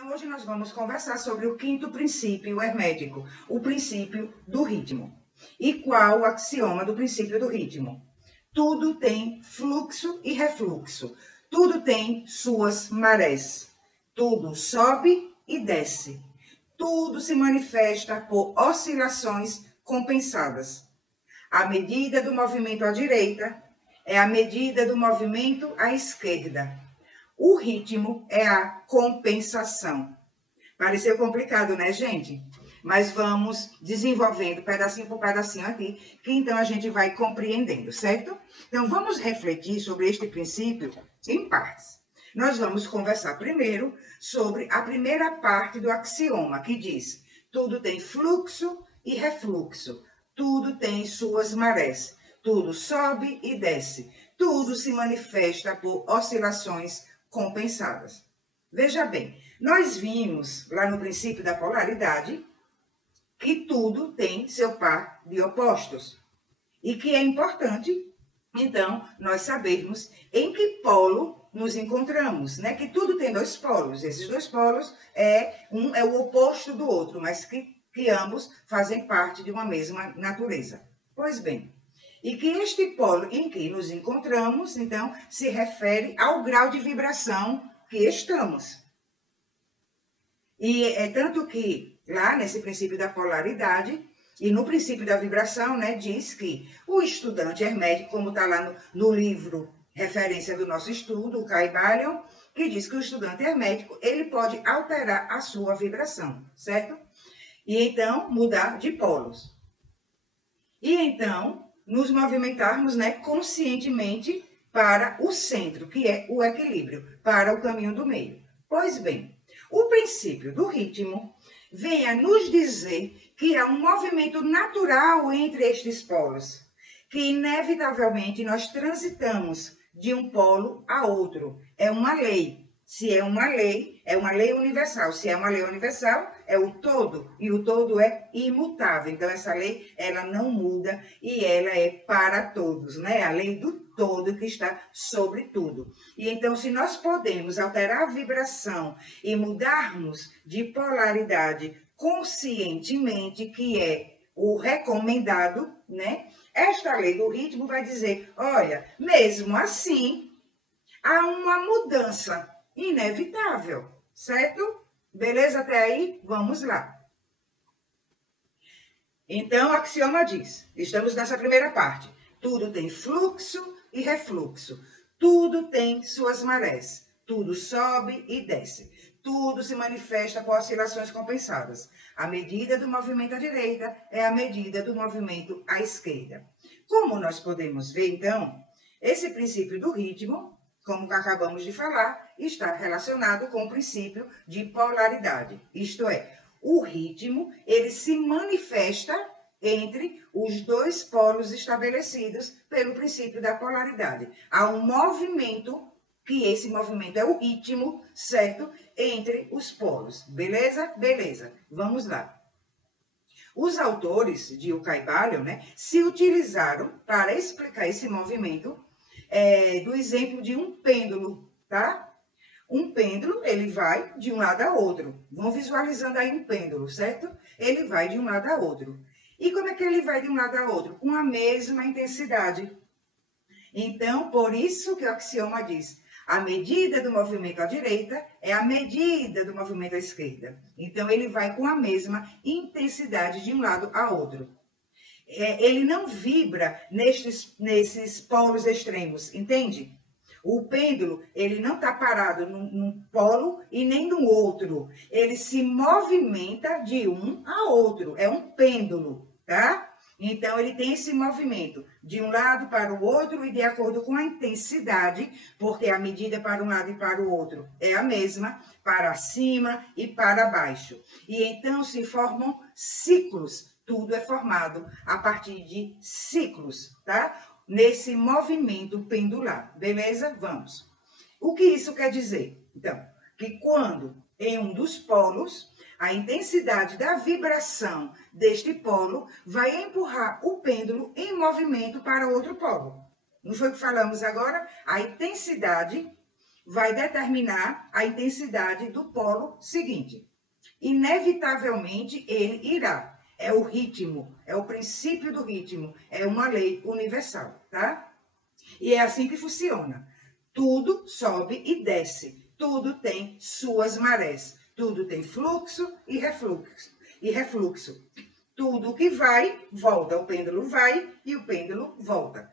Então, hoje nós vamos conversar sobre o quinto princípio hermético, o princípio do ritmo. E qual o axioma do princípio do ritmo? Tudo tem fluxo e refluxo. Tudo tem suas marés. Tudo sobe e desce. Tudo se manifesta por oscilações compensadas. A medida do movimento à direita é a medida do movimento à esquerda. O ritmo é a compensação. Pareceu complicado, né, gente? Mas vamos desenvolvendo pedacinho por pedacinho aqui, que então a gente vai compreendendo, certo? Então, vamos refletir sobre este princípio em partes. Nós vamos conversar primeiro sobre a primeira parte do axioma, que diz: tudo tem fluxo e refluxo, tudo tem suas marés, tudo sobe e desce, tudo se manifesta por oscilações compensadas. Veja bem, nós vimos lá no princípio da polaridade que tudo tem seu par de opostos e que é importante, então, nós sabermos em que polo nos encontramos, né? Que tudo tem dois polos. Esses dois polos um é o oposto do outro, mas que ambos fazem parte de uma mesma natureza. Pois bem, e que este polo em que nos encontramos, então, se refere ao grau de vibração que estamos. E é tanto que lá nesse princípio da polaridade e no princípio da vibração, né, diz que o estudante hermético, como está lá no livro referência do nosso estudo, o Caibalion, que diz que o estudante hermético, ele pode alterar a sua vibração, certo? E então mudar de polos. E então nos movimentarmos, né, conscientemente para o centro, que é o equilíbrio, para o caminho do meio. Pois bem, o princípio do ritmo vem a nos dizer que há um movimento natural entre estes polos, que inevitavelmente nós transitamos de um polo a outro. É uma lei. Se é uma lei universal. Se é uma lei universal, é o todo, e o todo é imutável. Então, essa lei, ela não muda e ela é para todos, né? A lei do todo que está sobre tudo. E então, se nós podemos alterar a vibração e mudarmos de polaridade conscientemente, que é o recomendado, né? Esta lei do ritmo vai dizer, olha, mesmo assim, há uma mudança inevitável, certo? Beleza até aí? Vamos lá. Então, o axioma diz, estamos nessa primeira parte, tudo tem fluxo e refluxo, tudo tem suas marés, tudo sobe e desce, tudo se manifesta por oscilações compensadas. A medida do movimento à direita é a medida do movimento à esquerda. Como nós podemos ver, então, esse princípio do ritmo, como acabamos de falar, está relacionado com o princípio de polaridade. Isto é, o ritmo, ele se manifesta entre os dois polos estabelecidos pelo princípio da polaridade. Há um movimento, que esse movimento é o ritmo, certo? Entre os polos. Beleza? Beleza. Vamos lá. Os autores de O Caibalion, né, se utilizaram para explicar esse movimento do exemplo de um pêndulo, tá? Um pêndulo, ele vai de um lado a outro. Vão visualizando aí um pêndulo, certo? Ele vai de um lado a outro. E como é que ele vai de um lado a outro? Com a mesma intensidade. Então, por isso que o axioma diz, a medida do movimento à direita é a medida do movimento à esquerda. Então, ele vai com a mesma intensidade de um lado a outro. Ele não vibra nesses polos extremos, entende? O pêndulo, ele não está parado num polo e nem no outro. Ele se movimenta de um a outro. É um pêndulo, tá? Então, ele tem esse movimento de um lado para o outro e de acordo com a intensidade, porque a medida para um lado e para o outro é a mesma, para cima e para baixo. E então se formam ciclos. Tudo é formado a partir de ciclos, tá? Nesse movimento pendular, beleza? Vamos. O que isso quer dizer? Então, que quando em um dos polos, a intensidade da vibração deste polo vai empurrar o pêndulo em movimento para outro polo. Não foi o que falamos agora? A intensidade vai determinar a intensidade do polo seguinte. Inevitavelmente, ele irá. É o ritmo, é o princípio do ritmo, é uma lei universal, tá? E é assim que funciona. Tudo sobe e desce, tudo tem suas marés, tudo tem fluxo e refluxo. Tudo que vai, volta. O pêndulo vai e o pêndulo volta.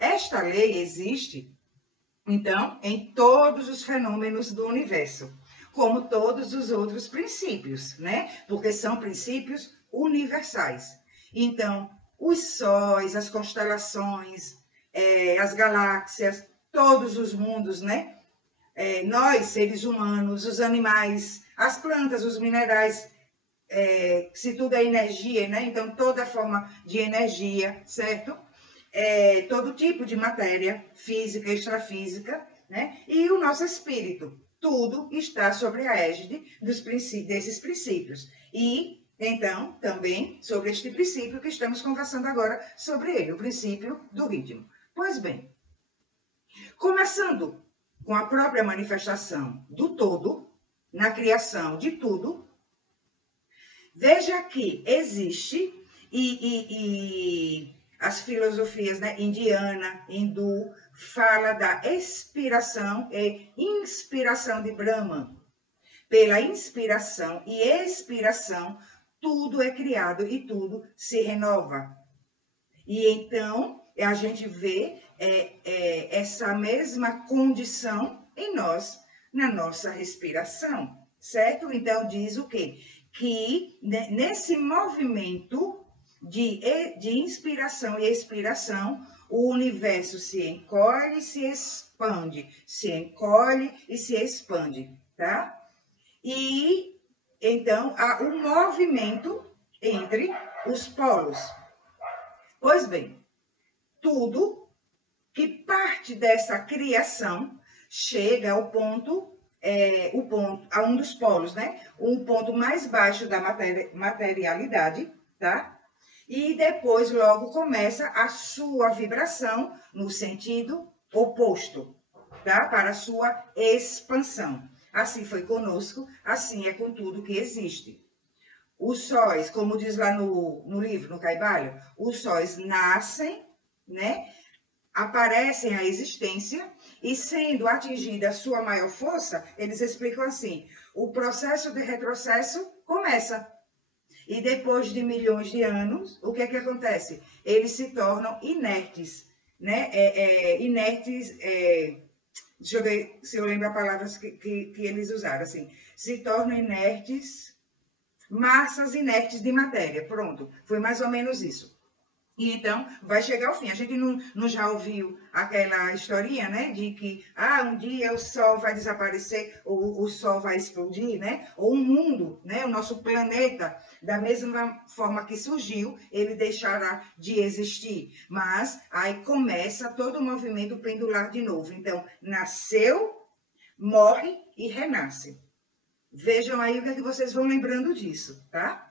Esta lei existe, então, em todos os fenômenos do universo, como todos os outros princípios, né? Porque são princípios universais. Então, os sóis, as constelações, as galáxias, todos os mundos, né? Nós, seres humanos, os animais, as plantas, os minerais, se tudo é energia, né? Então, toda forma de energia, certo? Todo tipo de matéria, física, extrafísica, né? E o nosso espírito. Tudo está sobre a égide desses princípios. E, então, também sobre este princípio que estamos conversando agora sobre ele, o princípio do ritmo. Pois bem, começando com a própria manifestação do todo, na criação de tudo, veja que existe, e as filosofias, né, indiana, hindu, fala da expiração e inspiração de Brahman. Pela inspiração e expiração, tudo é criado e tudo se renova. E então, a gente vê essa mesma condição em nós, na nossa respiração, certo? Então, diz o quê? Que nesse movimento de inspiração e expiração, o universo se encolhe e se expande, se encolhe e se expande, tá? E, então, há um movimento entre os polos. Pois bem, tudo que parte dessa criação chega ao ponto, a um dos polos, né? Um ponto mais baixo da materialidade, tá? E depois logo começa a sua vibração no sentido oposto, tá? Para a sua expansão. Assim foi conosco, assim é com tudo que existe. Os sóis, como diz lá no livro, no Caibalho, os sóis nascem, né? Aparecem à existência e, sendo atingida a sua maior força, eles explicam assim, o processo de retrocesso começa. E depois de milhões de anos, o que é que acontece? Eles se tornam inertes, né? Inertes, deixa eu ver se eu lembro as palavras que eles usaram, assim, se tornam inertes, massas inertes de matéria, pronto, foi mais ou menos isso. E então, vai chegar ao fim. A gente não já ouviu aquela historinha, né? De que, um dia o Sol vai desaparecer, ou o Sol vai explodir, né? Ou o mundo, né? O nosso planeta, da mesma forma que surgiu, ele deixará de existir. Mas aí começa todo o movimento pendular de novo. Então, nasceu, morre e renasce. Vejam aí o que é que vocês vão lembrando disso, tá?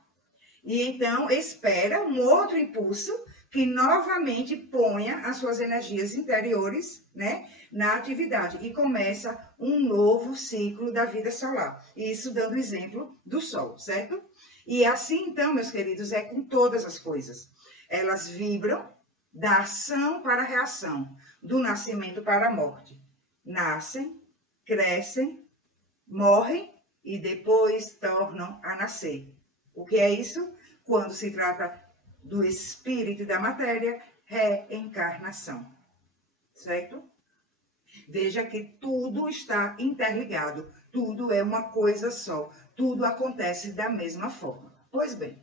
E então, espera um outro impulso que novamente ponha as suas energias interiores, né, na atividade e começa um novo ciclo da vida solar. Isso dando exemplo do Sol, certo? E assim, então, meus queridos, é com todas as coisas. Elas vibram da ação para a reação, do nascimento para a morte. Nascem, crescem, morrem e depois tornam a nascer. O que é isso? Quando se trata do espírito e da matéria, reencarnação. Certo? Veja que tudo está interligado, tudo é uma coisa só, tudo acontece da mesma forma. Pois bem,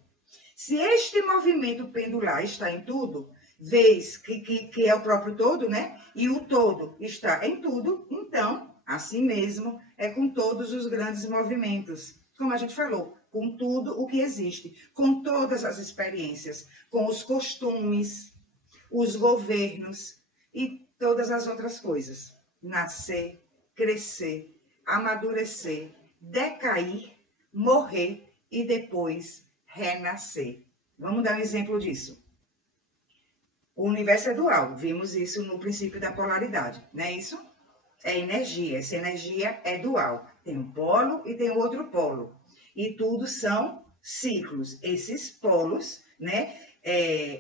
se este movimento pendular está em tudo, vez que é o próprio todo, né? E o todo está em tudo, então, assim mesmo, é com todos os grandes movimentos. Como a gente falou, com tudo o que existe, com todas as experiências, com os costumes, os governos e todas as outras coisas. Nascer, crescer, amadurecer, decair, morrer e depois renascer. Vamos dar um exemplo disso. O universo é dual, vimos isso no princípio da polaridade, não é isso? é energia. Essa energia é dual. Tem um polo e tem outro polo. E tudo são ciclos. Esses polos, né?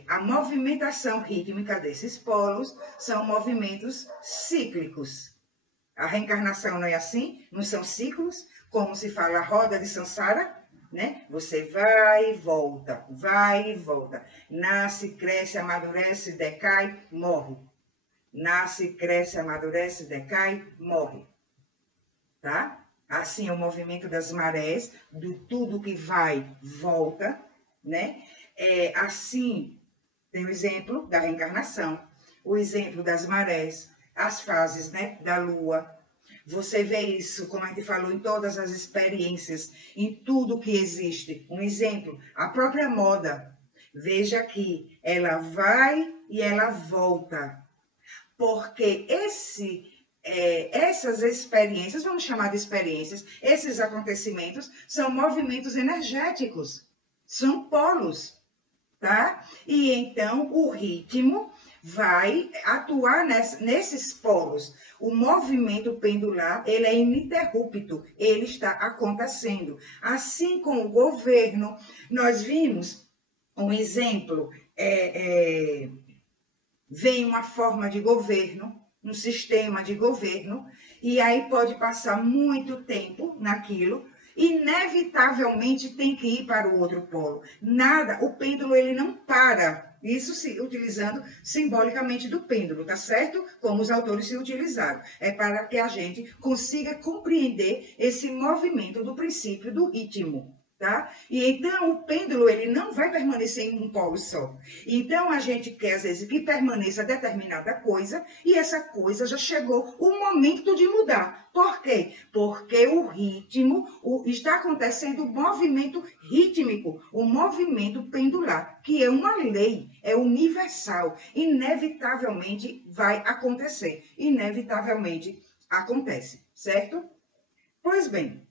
A movimentação rítmica desses polos são movimentos cíclicos. A reencarnação não é assim? Não são ciclos? Como se fala a roda de Sansara, né? Você vai e volta, vai e volta. Nasce, cresce, amadurece, decai, morre. Nasce, cresce, amadurece, decai, morre. Tá? Assim é o movimento das marés, do tudo que vai, volta, né? Assim, tem o exemplo da reencarnação, o exemplo das marés, as fases, né, da lua. Você vê isso, como a gente falou, em todas as experiências, em tudo que existe. Um exemplo, a própria moda. Veja que ela vai e ela volta. Porque essas experiências, vamos chamar de experiências, esses acontecimentos são movimentos energéticos, são polos, tá? E então o ritmo vai atuar nesses polos. O movimento pendular, ele é ininterrupto, ele está acontecendo. Assim como o governo, nós vimos um exemplo, vem uma forma de governo, um sistema de governo, e aí pode passar muito tempo naquilo, inevitavelmente tem que ir para o outro polo. Nada, o pêndulo ele não para. Isso se utilizando simbolicamente do pêndulo, tá certo? Como os autores se utilizaram. É para que a gente consiga compreender esse movimento do princípio do ritmo. Tá? E então o pêndulo ele não vai permanecer em um polo só. Então a gente quer às vezes que permaneça determinada coisa e essa coisa já chegou o momento de mudar. Por quê? Porque o ritmo está acontecendo o movimento rítmico, o movimento pendular, que é uma lei, é universal, inevitavelmente vai acontecer, inevitavelmente acontece, certo? Pois bem,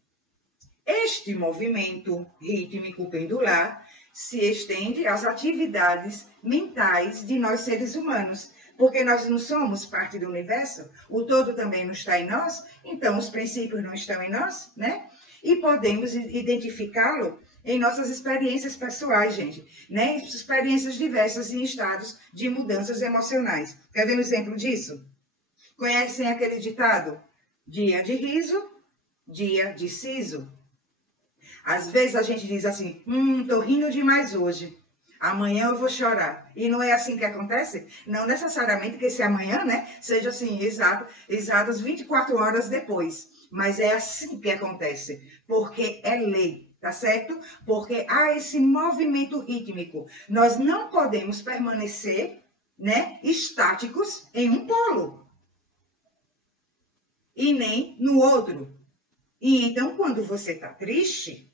este movimento rítmico pendular se estende às atividades mentais de nós seres humanos, porque nós não somos parte do universo, o todo também não está em nós, então os princípios não estão em nós, né? E podemos identificá-lo em nossas experiências pessoais, gente, né? Experiências diversas em estados de mudanças emocionais. Quer ver um exemplo disso? Conhecem aquele ditado? Dia de riso, dia de siso. Às vezes a gente diz assim, tô rindo demais hoje, amanhã eu vou chorar. E não é assim que acontece? Não necessariamente que esse amanhã, né, seja assim, exatas 24 horas depois. Mas é assim que acontece, porque é lei, tá certo? Porque há esse movimento rítmico. Nós não podemos permanecer, né, estáticos em um polo. E nem no outro. E então, quando você está triste,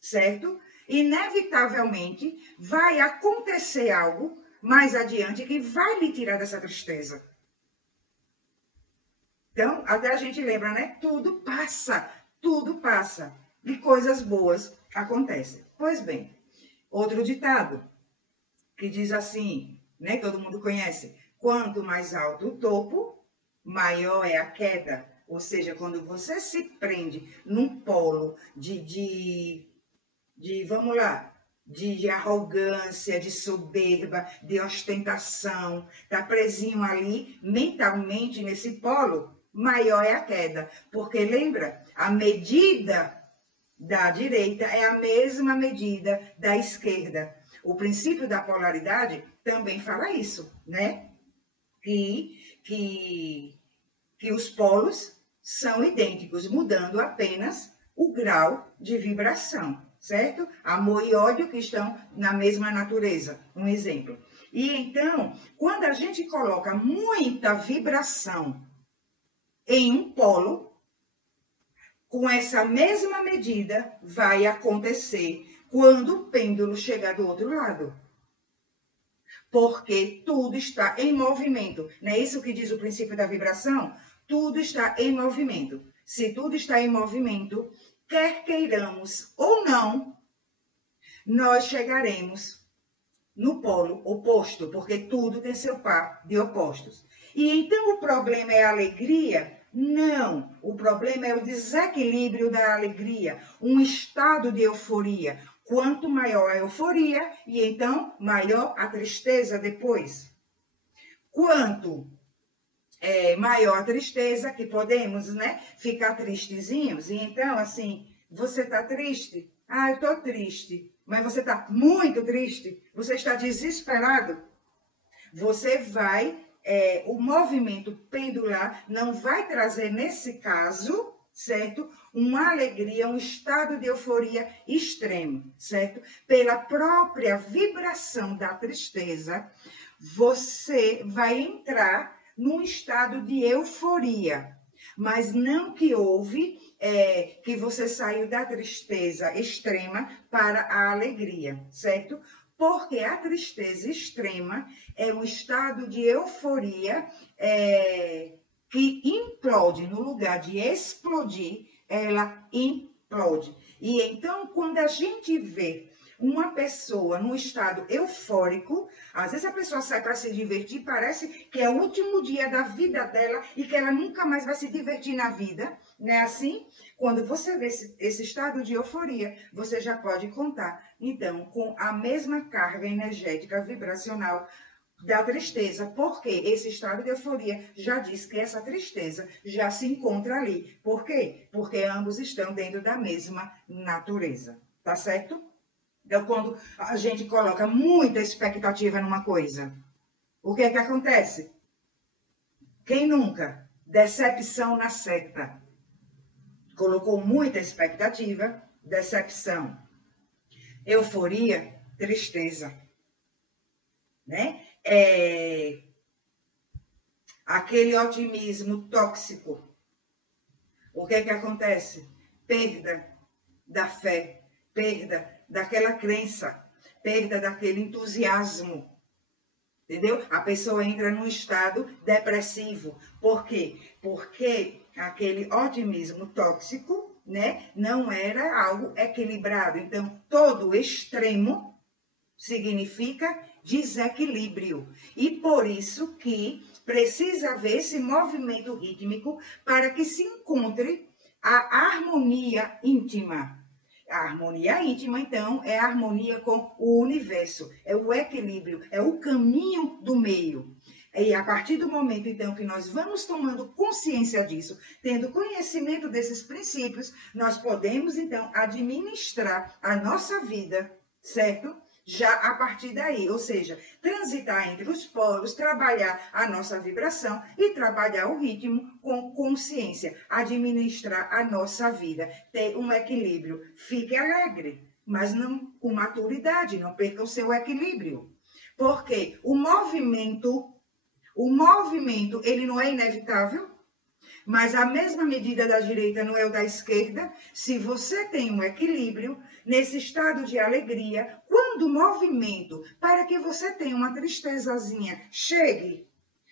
certo? Inevitavelmente vai acontecer algo mais adiante que vai lhe tirar dessa tristeza. Então, até a gente lembra, né? Tudo passa. E coisas boas acontecem. Pois bem, outro ditado que diz assim, né? Todo mundo conhece. Quanto mais alto o topo, maior é a queda. Ou seja, quando você se prende num polo de arrogância, de soberba, de ostentação, tá presinho ali mentalmente nesse polo, maior é a queda. Porque lembra, a medida da direita é a mesma medida da esquerda. O princípio da polaridade também fala isso, né? Que os polos são idênticos, mudando apenas o grau de vibração, certo? Amor e ódio que estão na mesma natureza, um exemplo. E então, quando a gente coloca muita vibração em um polo, com essa mesma medida vai acontecer quando o pêndulo chegar do outro lado. Porque tudo está em movimento. Não é isso que diz o princípio da vibração? Tudo está em movimento. Se tudo está em movimento, quer queiramos ou não, nós chegaremos no polo oposto, porque tudo tem seu par de opostos. E então o problema é a alegria Não, o problema é o desequilíbrio da alegria, um estado de euforia. Quanto maior a euforia, e então maior a tristeza depois. Quanto maior a tristeza, que podemos, né, ficar tristezinhos, e então, assim, você está triste? Ah, eu estou triste. Mas você está muito triste? Você está desesperado? Você vai, o movimento pendular não vai trazer, nesse caso, certo? Uma alegria, um estado de euforia extremo, certo? Pela própria vibração da tristeza, você vai entrar num estado de euforia, mas não que houve, que você saiu da tristeza extrema para a alegria, certo? Porque a tristeza extrema é um estado de euforia que implode, no lugar de explodir, ela implode. E então, quando a gente vê uma pessoa num estado eufórico, às vezes a pessoa sai para se divertir, parece que é o último dia da vida dela e que ela nunca mais vai se divertir na vida, não é assim? Quando você vê esse estado de euforia, você já pode contar, então, com a mesma carga energética vibracional da tristeza, porque esse estado de euforia já diz que essa tristeza já se encontra ali. Por quê? Porque ambos estão dentro da mesma natureza, tá certo? Então, quando a gente coloca muita expectativa numa coisa, o que é que acontece? Quem nunca? Decepção na certa. Colocou muita expectativa, decepção. Euforia, tristeza. Né? Aquele otimismo tóxico. O que é que acontece? Perda da fé, perda daquela crença, perda daquele entusiasmo, entendeu? A pessoa entra num estado depressivo. Por quê? Porque aquele otimismo tóxico, né, não era algo equilibrado. Então, todo extremo significa desequilíbrio. E por isso que precisa haver esse movimento rítmico para que se encontre a harmonia íntima. A harmonia íntima, então, é a harmonia com o universo, é o equilíbrio, é o caminho do meio. E a partir do momento, então, que nós vamos tomando consciência disso, tendo conhecimento desses princípios, nós podemos, então, administrar a nossa vida, certo? Já a partir daí, ou seja, transitar entre os polos, trabalhar a nossa vibração e trabalhar o ritmo com consciência, administrar a nossa vida, ter um equilíbrio. Fique alegre, mas não com maturidade, não perca o seu equilíbrio. Porque o movimento, ele não é inevitável, mas a mesma medida da direita não é o da esquerda. Se você tem um equilíbrio nesse estado de alegria, quando o movimento para que você tenha uma tristezazinha chegue,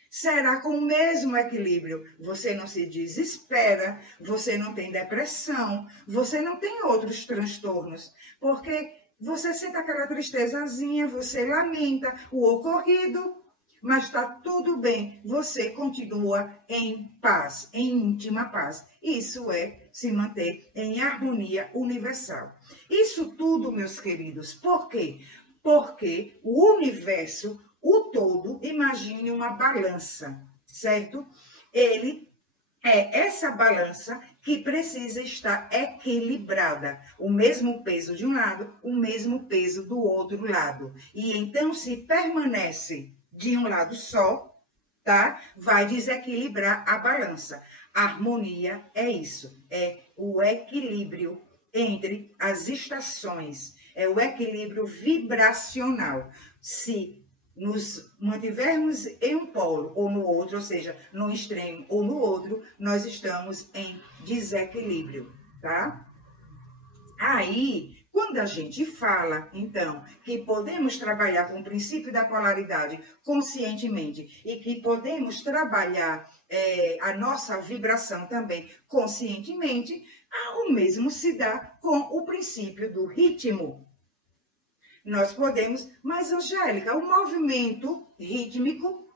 será com o mesmo equilíbrio. Você não se desespera, você não tem depressão, você não tem outros transtornos, porque você sente aquela tristezazinha, você lamenta o ocorrido, mas está tudo bem, você continua em paz, em íntima paz. Isso é se manter em harmonia universal. Isso tudo, meus queridos, por quê? Porque o universo, o todo, imagine uma balança, certo? Ele é essa balança que precisa estar equilibrada. O mesmo peso de um lado, o mesmo peso do outro lado. E então, se permanece de um lado só, tá? Vai desequilibrar a balança. A harmonia é isso, é o equilíbrio entre as estações, é o equilíbrio vibracional. Se nos mantivermos em um polo ou no outro, ou seja, no extremo ou no outro, nós estamos em desequilíbrio, tá? Aí, quando a gente fala, então, que podemos trabalhar com o princípio da polaridade conscientemente e que podemos trabalhar a nossa vibração também conscientemente, o mesmo se dá com o princípio do ritmo. Nós podemos, mas, Angélica, o movimento rítmico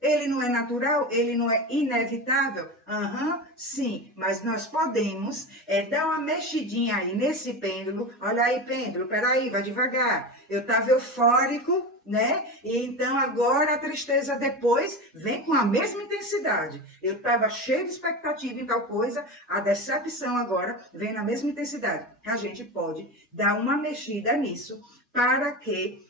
Ele não é natural? Ele não é inevitável? Sim, mas nós podemos dar uma mexidinha aí nesse pêndulo. Olha aí, pêndulo, peraí, vai devagar. Eu estava eufórico, né? E então agora a tristeza depois vem com a mesma intensidade. Eu estava cheio de expectativa em tal coisa, a decepção agora vem na mesma intensidade. A gente pode dar uma mexida nisso para que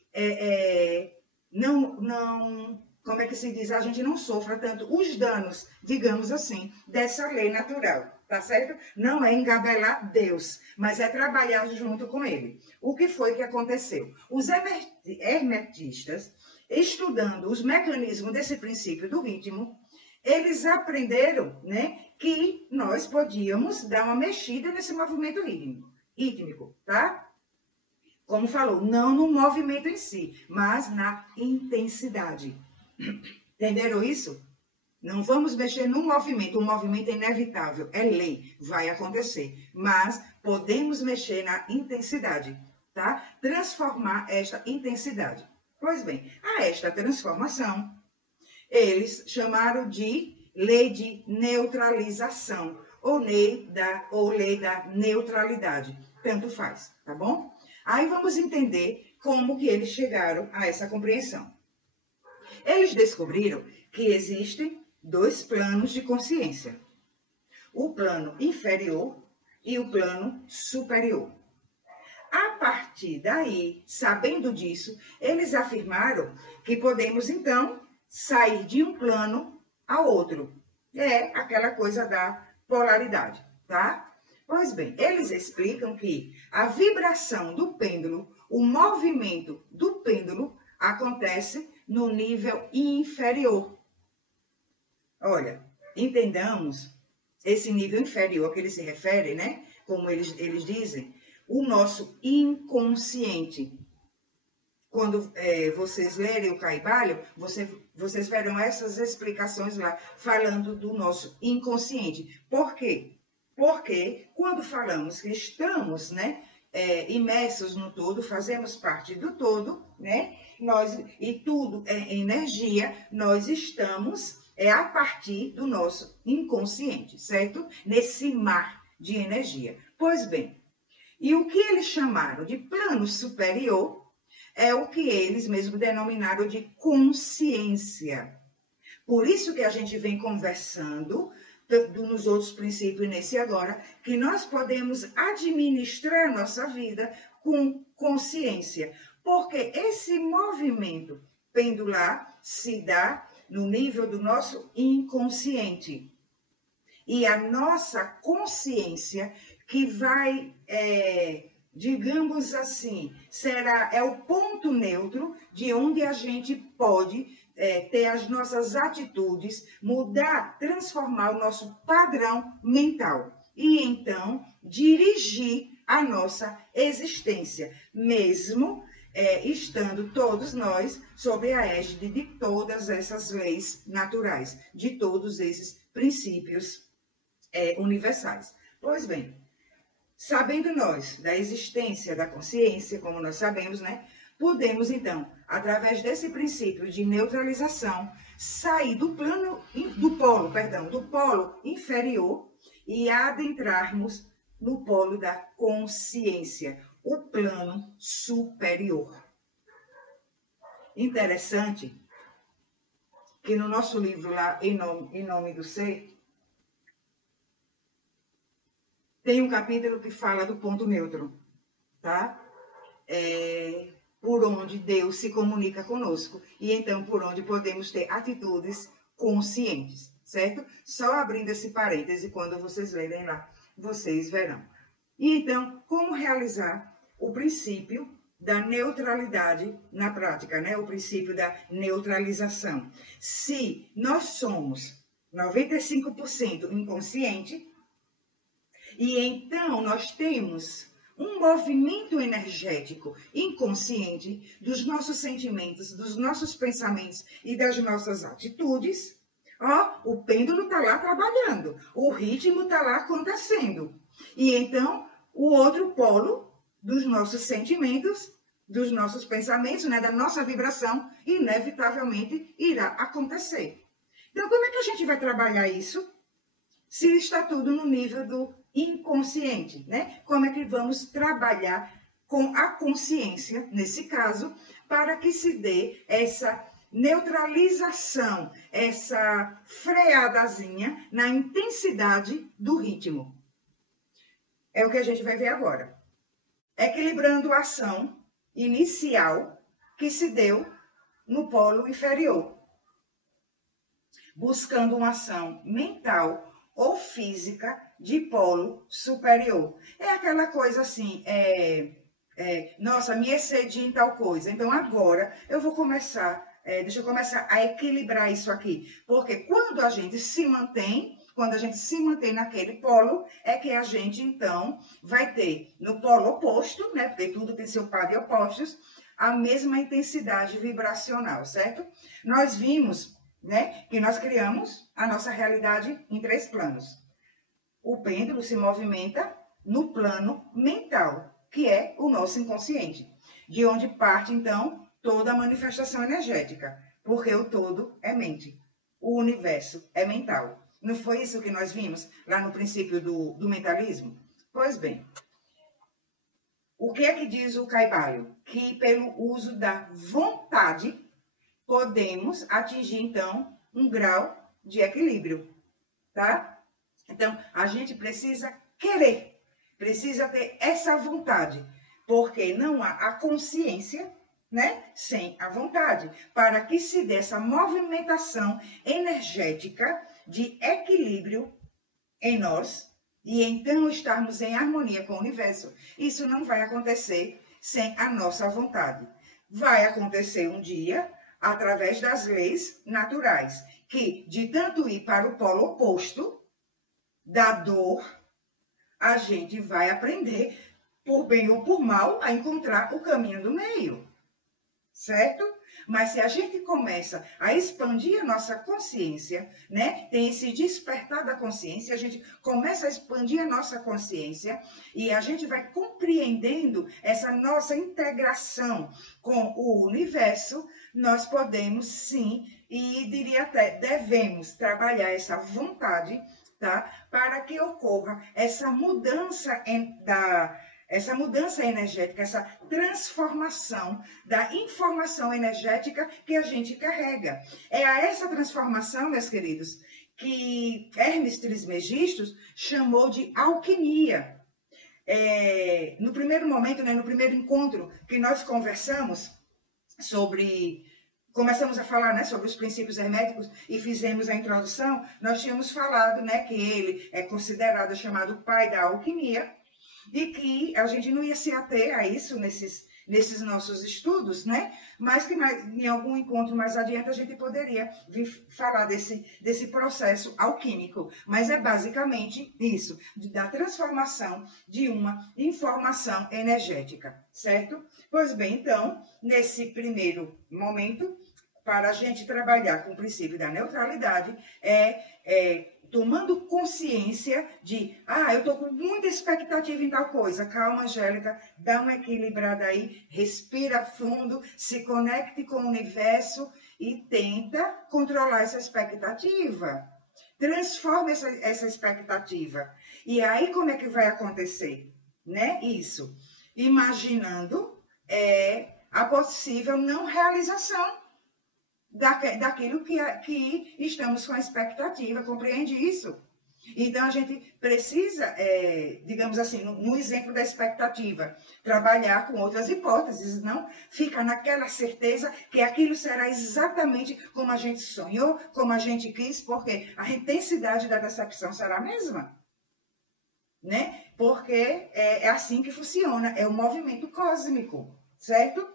como é que se diz? A gente não sofra tanto os danos, digamos assim, dessa lei natural, tá certo? Não é engabelar Deus, mas é trabalhar junto com ele. O que foi que aconteceu? Os hermetistas, estudando os mecanismos desse princípio do ritmo, eles aprenderam, né, que nós podíamos dar uma mexida nesse movimento rítmico, tá? Como falou, não no movimento em si, mas na intensidade. Entenderam isso? Não vamos mexer no movimento. O movimento é inevitável, é lei, vai acontecer. Mas podemos mexer na intensidade, tá? Transformar esta intensidade. Pois bem, a esta transformação, eles chamaram de lei de neutralização, ou lei da neutralidade. Tanto faz, tá bom? Aí vamos entender como que eles chegaram a essa compreensão. Eles descobriram que existem dois planos de consciência. O plano inferior e o plano superior. A partir daí, sabendo disso, eles afirmaram que podemos, então, sair de um plano ao outro. É aquela coisa da polaridade, tá? Pois bem, eles explicam que a vibração do pêndulo, o movimento do pêndulo, acontece no nível inferior. Olha, entendamos esse nível inferior a que eles se referem, né? Como eles dizem, o nosso inconsciente. Quando vocês lerem o Caibalho, vocês verão essas explicações lá, falando do nosso inconsciente. Por quê? Porque quando falamos que estamos, né, imersos no todo, fazemos parte do todo, né? E tudo é energia, nós estamos a partir do nosso inconsciente, certo? Nesse mar de energia. Pois bem, e o que eles chamaram de plano superior é o que eles mesmos denominaram de consciência. Por isso que a gente vem conversando nos outros princípios nesse agora, que nós podemos administrar nossa vida com consciência. Porque esse movimento pendular se dá no nível do nosso inconsciente. E a nossa consciência que vai, digamos assim, é o ponto neutro de onde a gente pode ter as nossas atitudes, mudar, transformar o nosso padrão mental. E então dirigir a nossa existência, mesmo estando todos nós sob a égide de todas essas leis naturais, de todos esses princípios universais. Pois bem, sabendo nós da existência da consciência, como nós sabemos, né? Podemos, então, através desse princípio de neutralização, sair do polo inferior e adentrarmos no polo da consciência, o plano superior. Interessante que no nosso livro lá, Em Nome do Ser, tem um capítulo que fala do ponto neutro, tá? Por onde Deus se comunica conosco e então por onde podemos ter atitudes conscientes, certo? Só abrindo esse parêntese, quando vocês lerem lá, vocês verão. E então, como realizar o princípio da neutralidade na prática, né? O princípio da neutralização. Se nós somos 95% inconsciente, e então nós temos um movimento energético inconsciente dos nossos sentimentos, dos nossos pensamentos e das nossas atitudes, o pêndulo está lá trabalhando, o ritmo está lá acontecendo. E então, o outro polo dos nossos sentimentos dos nossos pensamentos, né, da nossa vibração, inevitavelmente irá acontecer. Então, como é que a gente vai trabalhar isso? Se está tudo no nível do inconsciente, né? Como é que vamos trabalhar com a consciência, nesse caso, para que se dê essa neutralização, essa freadazinha na intensidade do ritmo? É o que a gente vai ver agora. Equilibrando a ação inicial que se deu no polo inferior, buscando uma ação mental ou física de polo superior. É aquela coisa assim, nossa, me excedi em tal coisa, então agora eu vou começar, deixa eu começar a equilibrar isso aqui, porque quando a gente se mantém naquele polo, é que a gente, então, vai ter no polo oposto, né? Porque tudo tem seu par de opostos, a mesma intensidade vibracional, certo? Nós vimos, né, que nós criamos a nossa realidade em 3 planos. O pêndulo se movimenta no plano mental, que é o nosso inconsciente, de onde parte, então, toda a manifestação energética, porque o todo é mente, o universo é mental. Não foi isso que nós vimos lá no princípio do mentalismo? Pois bem, o que é que diz o Kaivalho? Que pelo uso da vontade, podemos atingir, então, um grau de equilíbrio, tá? Então, a gente precisa querer, precisa ter essa vontade, porque não há a consciência, né, sem a vontade, para que se dê essa movimentação energética de equilíbrio em nós, e então estarmos em harmonia com o universo. Isso não vai acontecer sem a nossa vontade. Vai acontecer um dia através das leis naturais, que de tanto ir para o polo oposto da dor, a gente vai aprender, por bem ou por mal, a encontrar o caminho do meio, certo? Mas se a gente começa a expandir a nossa consciência, né? Tem esse despertar da consciência, a gente começa a expandir a nossa consciência e a gente vai compreendendo essa nossa integração com o universo, nós podemos sim, e diria até devemos trabalhar essa vontade, tá? Para que ocorra essa mudança essa mudança energética, essa transformação da informação energética que a gente carrega. É a essa transformação, meus queridos, que Hermes Trismegisto chamou de alquimia. No primeiro momento, né, no primeiro encontro que nós conversamos começamos a falar, né, sobre os princípios herméticos e fizemos a introdução, nós tínhamos falado, né, que ele é considerado, chamado pai da alquimia, e que a gente não ia se ater a isso nesses nossos estudos, né? Mas que em algum encontro mais adiante a gente poderia vir falar desse processo alquímico. Mas é basicamente isso, da transformação de uma informação energética, certo? Pois bem, então, nesse primeiro momento, para a gente trabalhar com o princípio da neutralidade, tomando consciência de, eu estou com muita expectativa em tal coisa. Calma, Angélica, dá uma equilibrada aí, respira fundo, se conecte com o universo e tenta controlar essa expectativa. Transforma essa expectativa. E aí, como é que vai acontecer? Né? Isso. Imaginando a possível não realização daquilo que estamos com a expectativa, compreende isso? Então, a gente precisa, digamos assim, no exemplo da expectativa, trabalhar com outras hipóteses, não ficar naquela certeza que aquilo será exatamente como a gente sonhou, como a gente quis, porque a intensidade da decepção será a mesma, né? Porque é assim que funciona, é o movimento cósmico, certo?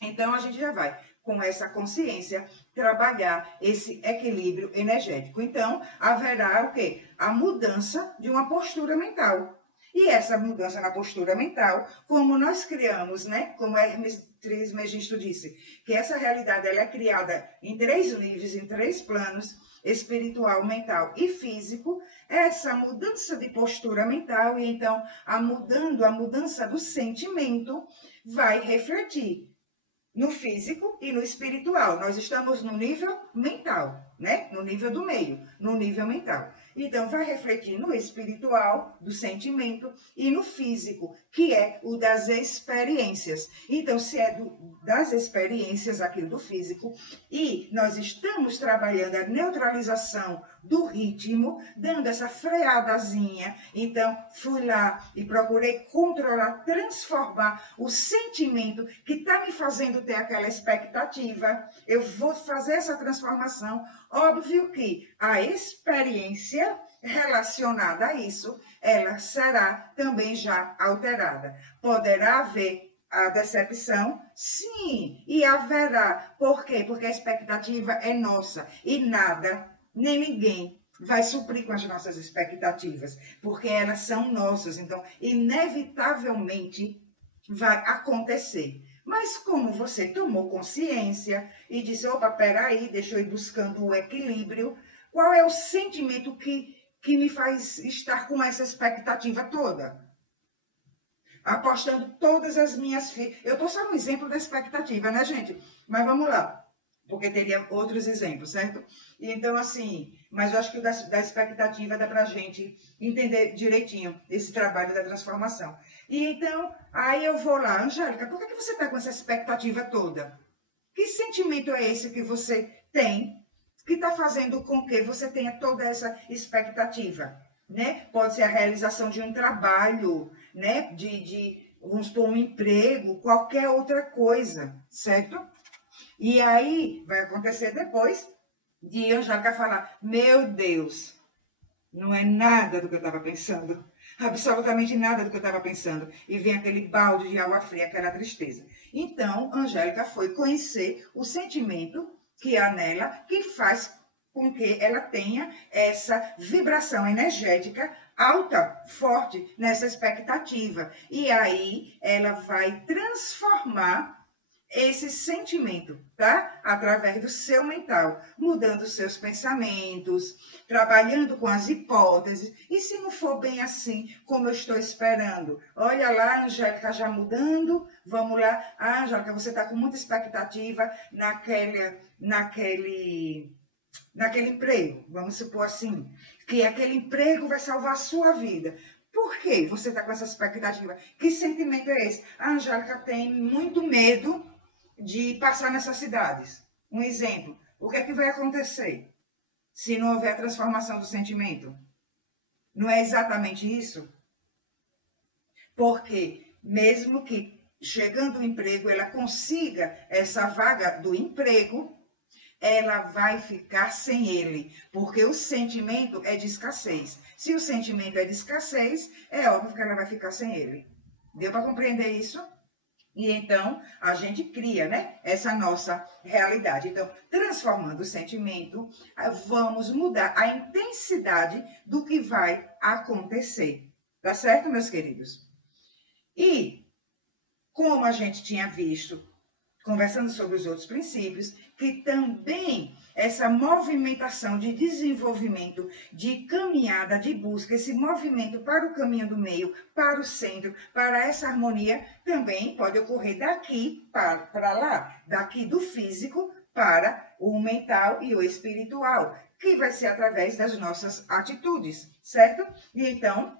Então, a gente já vai, com essa consciência, trabalhar esse equilíbrio energético. Então, haverá o quê? A mudança de uma postura mental. E essa mudança na postura mental, como nós criamos, né? Como Hermes Trismegisto disse, que essa realidade ela é criada em 3 níveis, em 3 planos, espiritual, mental e físico, essa mudança de postura mental e então a mudança do sentimento vai refletir no físico e no espiritual. Nós estamos no nível mental, né? No nível do meio, no nível mental. Então, vai refletir no espiritual, do sentimento, e no físico, que é o das experiências. Então, se é das experiências, aquilo do físico, e nós estamos trabalhando a neutralização do ritmo, dando essa freadazinha. Então, fui lá e procurei controlar, transformar o sentimento que está me fazendo ter aquela expectativa. Eu vou fazer essa transformação. Óbvio que a experiência relacionada a isso, ela será também já alterada. Poderá haver a decepção? Sim, e haverá. Por quê? Porque a expectativa é nossa e nada, nem ninguém vai suprir com as nossas expectativas, porque elas são nossas. Então, inevitavelmente vai acontecer. Mas como você tomou consciência e disse, opa, peraí, deixa eu ir buscando o equilíbrio, qual é o sentimento que me faz estar com essa expectativa toda? Apostando todas as minhas fichas. Eu estou só no exemplo da expectativa, né, gente? Mas vamos lá, porque teria outros exemplos, certo? E então, assim, mas eu acho que o da expectativa dá pra gente entender direitinho esse trabalho da transformação. E então, aí eu vou lá, Angélica, por que você está com essa expectativa toda? Que sentimento é esse que você tem que está fazendo com que você tenha toda essa expectativa? Né? Pode ser a realização de um trabalho, né? Vamos supor, um emprego, qualquer outra coisa, certo? E aí vai acontecer depois de Angélica falar, meu Deus, não é nada do que eu estava pensando. Absolutamente nada do que eu estava pensando. E vem aquele balde de água fria, aquela tristeza. Então, Angélica foi conhecer o sentimento que há nela, que faz com que ela tenha essa vibração energética alta, forte, nessa expectativa. E aí, ela vai transformar esse sentimento, tá? Através do seu mental, mudando os seus pensamentos, trabalhando com as hipóteses. E se não for bem assim, como eu estou esperando? Olha lá, Angélica já mudando, vamos lá. Ah, Angélica, você está com muita expectativa naquele emprego, vamos supor assim, que aquele emprego vai salvar a sua vida. Por que você está com essa expectativa? Que sentimento é esse? A Angélica tem muito medo de passar nessas cidades. Um exemplo, o que é que vai acontecer se não houver a transformação do sentimento? Não é exatamente isso? Porque mesmo que chegando o emprego, ela consiga essa vaga do emprego, ela vai ficar sem ele, porque o sentimento é de escassez. Se o sentimento é de escassez, é óbvio que ela vai ficar sem ele. Deu para compreender isso? E então, a gente cria, né, essa nossa realidade. Então, transformando o sentimento, vamos mudar a intensidade do que vai acontecer. Tá certo, meus queridos? E, como a gente tinha visto, conversando sobre os outros princípios, que também essa movimentação de desenvolvimento, de caminhada, de busca, esse movimento para o caminho do meio, para o centro, para essa harmonia, também pode ocorrer daqui para lá, daqui do físico para o mental e o espiritual, que vai ser através das nossas atitudes, certo? E então,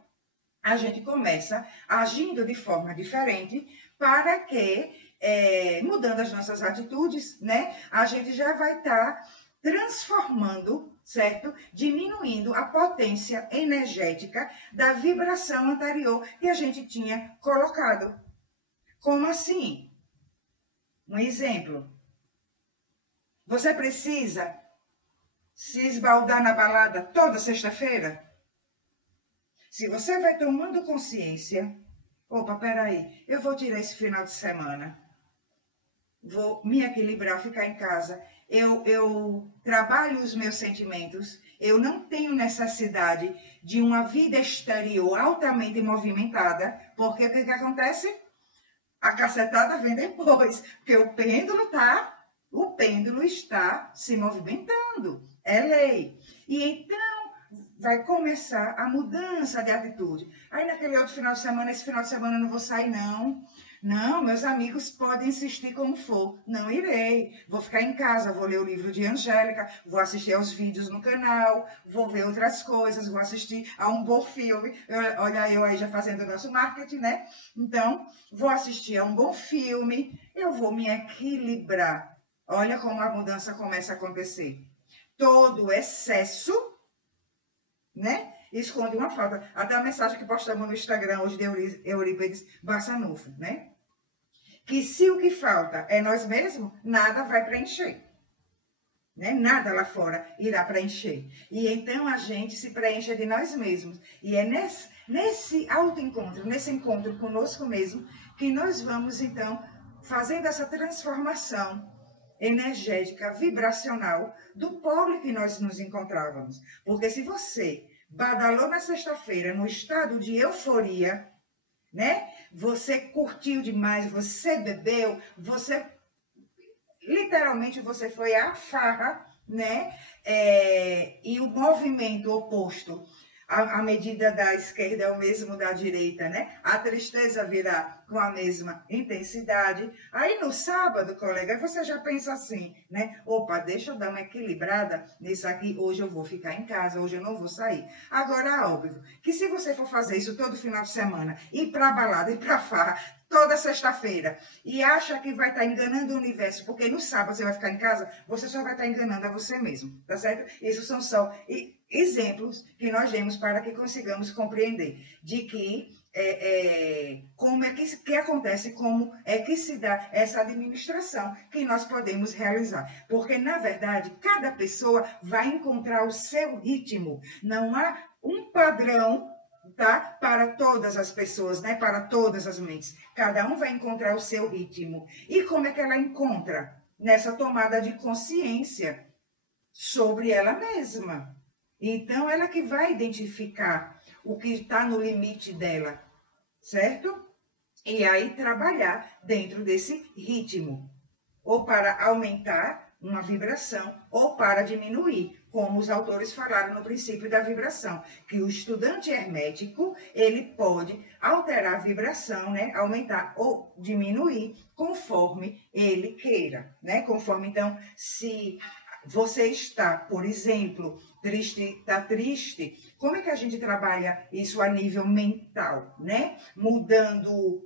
a gente começa agindo de forma diferente para que mudando as nossas atitudes, né? A gente já vai estar transformando, certo? Diminuindo a potência energética da vibração anterior que a gente tinha colocado. Como assim? Um exemplo. Você precisa se esbaldar na balada toda sexta-feira? Se você vai tomando consciência, opa, peraí, eu vou tirar esse final de semana. Vou me equilibrar, ficar em casa. Eu trabalho os meus sentimentos. Eu não tenho necessidade de uma vida exterior altamente movimentada. Porque o que acontece? A cacetada vem depois. Porque o pêndulo está se movimentando. É lei. E então vai começar a mudança de atitude. Aí naquele outro final de semana, esse final de semana eu não vou sair, não. Não, meus amigos podem insistir como for. Não irei. Vou ficar em casa, vou ler o livro de Angélica, vou assistir aos vídeos no canal, vou ver outras coisas, vou assistir a um bom filme. Olha, eu aí já fazendo o nosso marketing, né? Então, vou assistir a um bom filme, eu vou me equilibrar. Olha como a mudança começa a acontecer. Todo excesso, né, esconde uma falta. Até a mensagem que postamos no Instagram hoje de Eurípides Bassanufo, né? Que se o que falta é nós mesmos, nada vai preencher. Né? Nada lá fora irá preencher. E então a gente se preenche de nós mesmos. E é nesse autoencontro, nesse encontro conosco mesmo, que nós vamos, então, fazendo essa transformação energética, vibracional, do polo que nós nos encontrávamos. Porque se você badalou na sexta-feira no estado de euforia, né? Você curtiu demais, você bebeu, você literalmente você foi à farra, né? E o movimento oposto, a medida da esquerda é o mesmo da direita, né? A tristeza virá com a mesma intensidade. Aí no sábado, colega, você já pensa assim, né? Opa, deixa eu dar uma equilibrada nisso aqui. Hoje eu vou ficar em casa, hoje eu não vou sair. Agora, óbvio, que se você for fazer isso todo final de semana, ir pra balada, ir pra farra, toda sexta-feira, e acha que vai estar enganando o universo, porque no sábado você vai ficar em casa, você só vai estar enganando a você mesmo, tá certo? Isso são só exemplos que nós demos para que consigamos compreender de que como é que acontece, como é que se dá essa administração que nós podemos realizar. Porque, na verdade, cada pessoa vai encontrar o seu ritmo. Não há um padrão, tá? Para todas as pessoas, né? Para todas as mentes. Cada um vai encontrar o seu ritmo. E como é que ela encontra? Nessa tomada de consciência sobre ela mesma. Então, ela que vai identificar o que está no limite dela, certo? E aí trabalhar dentro desse ritmo. Ou para aumentar uma vibração, ou para diminuir, como os autores falaram no princípio da vibração, que o estudante hermético, ele pode alterar a vibração, né, aumentar ou diminuir, conforme ele queira, né, conforme, então, se você está, por exemplo, triste, está triste, como é que a gente trabalha isso a nível mental, né, mudando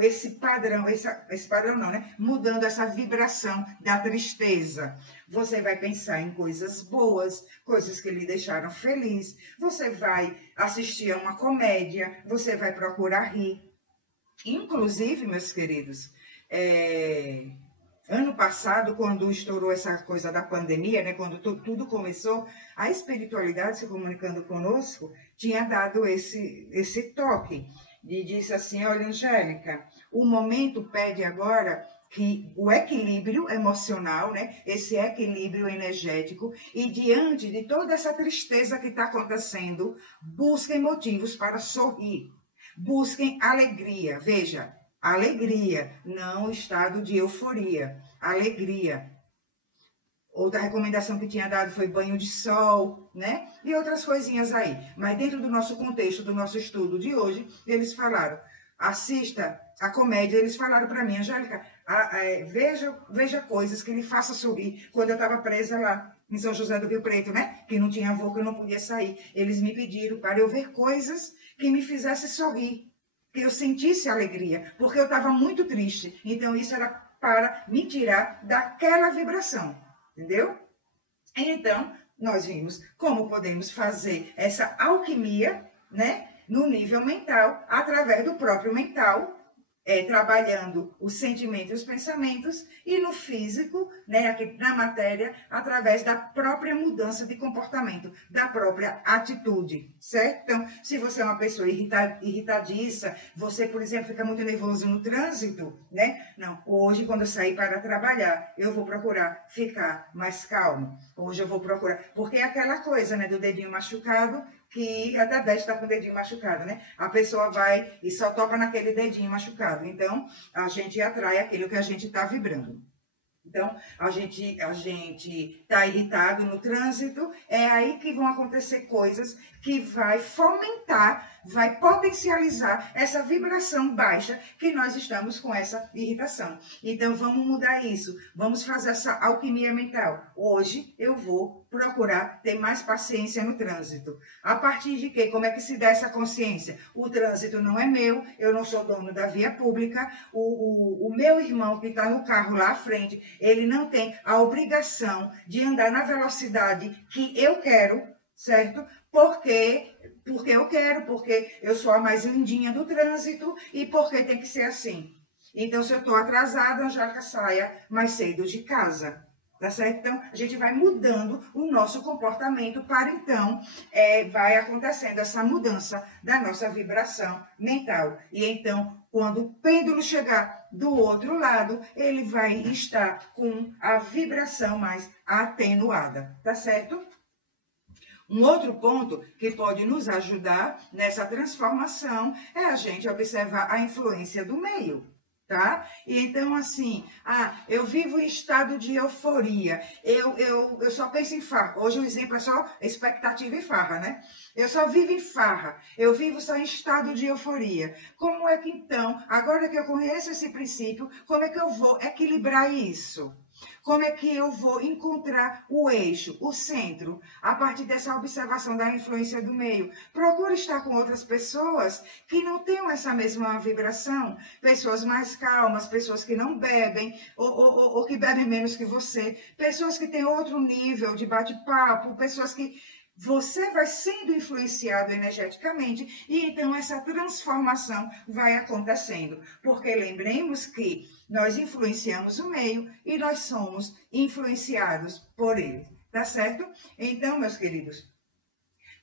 esse padrão, esse padrão não, né? Mudando essa vibração da tristeza. Você vai pensar em coisas boas, coisas que lhe deixaram feliz. Você vai assistir a uma comédia, você vai procurar rir. Inclusive, meus queridos, ano passado, quando estourou essa coisa da pandemia, né, quando tudo começou, a espiritualidade se comunicando conosco tinha dado esse toque. E disse assim, olha, Angélica, o momento pede agora que o equilíbrio emocional, né, esse equilíbrio energético, e diante de toda essa tristeza que está acontecendo, busquem motivos para sorrir, busquem alegria, veja, alegria, não estado de euforia, alegria. Outra recomendação que tinha dado foi banho de sol, né? E outras coisinhas aí. Mas dentro do nosso contexto, do nosso estudo de hoje, eles falaram, assista a comédia, eles falaram para mim, Angélica, veja coisas que lhe façam sorrir. Quando eu estava presa lá em São José do Rio Preto, né? Que não tinha voo, que eu não podia sair. Eles me pediram para eu ver coisas que me fizessem sorrir, que eu sentisse alegria, porque eu estava muito triste. Então isso era para me tirar daquela vibração. Entendeu? Então, nós vimos como podemos fazer essa alquimia, né, no nível mental, através do próprio mental, trabalhando os sentimentos e os pensamentos, e no físico, né, aqui na matéria, através da própria mudança de comportamento, da própria atitude, certo? Então, se você é uma pessoa irritadiça, você, por exemplo, fica muito nervoso no trânsito, né? Não, hoje, quando eu sair para trabalhar, eu vou procurar ficar mais calmo. Hoje eu vou procurar, porque é aquela coisa, né, do dedinho machucado, que até 10 está com o dedinho machucado, né? A pessoa vai e só toca naquele dedinho machucado. Então, a gente atrai aquilo que a gente está vibrando. Então, a gente está irritado no trânsito, é aí que vão acontecer coisas que vai fomentar, vai potencializar essa vibração baixa que nós estamos com essa irritação. Então, vamos mudar isso, vamos fazer essa alquimia mental. Hoje eu vou procurar ter mais paciência no trânsito. A partir de quê? Como é que se dá essa consciência? O trânsito não é meu, eu não sou dono da via pública, o meu irmão que está no carro lá à frente, ele não tem a obrigação de andar na velocidade que eu quero, certo? Porque eu quero, porque eu sou a mais lindinha do trânsito e porque tem que ser assim. Então, se eu estou atrasada, já saia mais cedo de casa. Tá certo? Então, a gente vai mudando o nosso comportamento para, então, vai acontecendo essa mudança da nossa vibração mental. E, então, quando o pêndulo chegar do outro lado, ele vai estar com a vibração mais atenuada. Tá certo? Um outro ponto que pode nos ajudar nessa transformação é a gente observar a influência do meio. Tá? E então, assim, eu vivo em estado de euforia, eu só penso em farra. Hoje o exemplo é só expectativa e farra, né? Eu só vivo em farra, eu vivo só em estado de euforia. Como é que então, agora que eu conheço esse princípio, como é que eu vou equilibrar isso? Como é que eu vou encontrar o eixo, o centro, a partir dessa observação da influência do meio? Procure estar com outras pessoas que não tenham essa mesma vibração, pessoas mais calmas, pessoas que não bebem ou que bebem menos que você, pessoas que têm outro nível de bate-papo, pessoas que você vai sendo influenciado energeticamente e então essa transformação vai acontecendo. Porque lembremos que nós influenciamos o meio e nós somos influenciados por ele. Tá certo? Então, meus queridos,